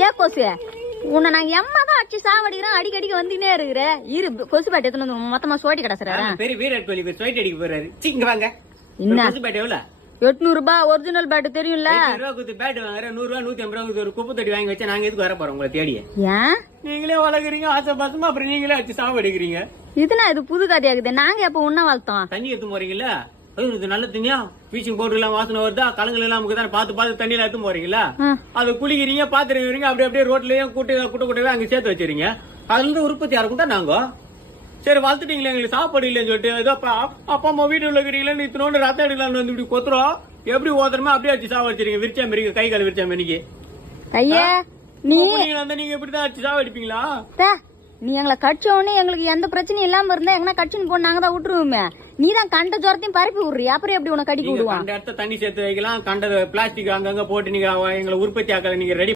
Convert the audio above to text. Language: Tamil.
ஏ கொசு உன்னை நாங்க எம்மா தான் அடிச்சு சாவடிக்கிறோம், அடிக்கடிக்கு வந்துனே இருக்கிற. இரு கொசு பேட்டை எத்தனை வந்து மொத்தமா சோட்டி கிடக்குறாரு. பெரிய விராட் கோலி ஸ்வைட் அடிக்க போறாரு. இங்க வாங்க. என்ன கொசு பேட்டை எவ்வளவு? 800 ரூபாய் ஒரிஜினல் பேட் தெரியும்ல. 800 ரூபா கொடுத்து பேட் வாங்குற, 100 ரூபா 150 ரூபா ஒரு குப்பை தட்டி வாங்கி வச்சா நாங்க எதுக்கு வர போறோம் உங்களை தேடி? ஏன் நீங்களே வளர்க்குறீங்க ஆசை பாசமா, அப்புறம் நீங்களே அடிச்சு சாவடிக்கிறீங்க. இதுனா இது புது கதையாகுது. நாங்க எப்ப உன்ன வளர்த்தோம்? தண்ணி எடுத்து போறீங்களா? இது நல்ல தண்ணியா? பீச்சிங் பவுடர் எல்லாம் வாசனை வருதா? கலங்கள் எல்லாம் நமக்கு தான் பார்த்து தண்ணியில எடுத்து போறீங்களா? அது குளிக்கிறீங்க, பாத்துருக்கீங்க, அப்படியே ரோட்லயும் கூட்டவே அங்க சேர்த்து வச்சிருங்க. அதுல இருந்து உற்பத்தி யாருக்கும் தான் நாங்க. சரி வளர்த்துட்டீங்களா, எங்களுக்கு சாப்பாடு இல்லைன்னு சொல்லிட்டு ஏதோ அப்பா அம்மா வீட்டுல இருக்கிறீங்களா, இத்தனோண்டு ரத்தம் எடுக்கலாம்னு வந்து இப்படி கொத்துறோம். எப்படி ஓதுறமா அப்படியே அடிச்சு சாவடிச்சிருங்க. விரிச்சா மாரி கை கால விரிச்சா மாரிக்கு. ஐயா நீ நீங்க இப்படிதான் அடிச்சு சாவடிப்பீங்களா? நீ எங்களை கட்ச உடனே எங்களுக்கு எந்த பிரச்சனையும் இல்லாம இருந்தா எங்கன்னா கட்சின்னு போன நாங்க தான் விட்டுருவோமே. நீ தான் கண்ட ஜோரத்தையும் பரப்பி விடுறியா, அப்புறம் எப்படி உனக்கு கடிக்க விடுவான்? கண்ட இடத்த தண்ணி சேர்த்து வைக்கலாம், கண்ட பிளாஸ்டிக் அங்கங்க போட்டு நீங்க எங்களை உற்பத்தி ஆக்கல நீங்க ரெடி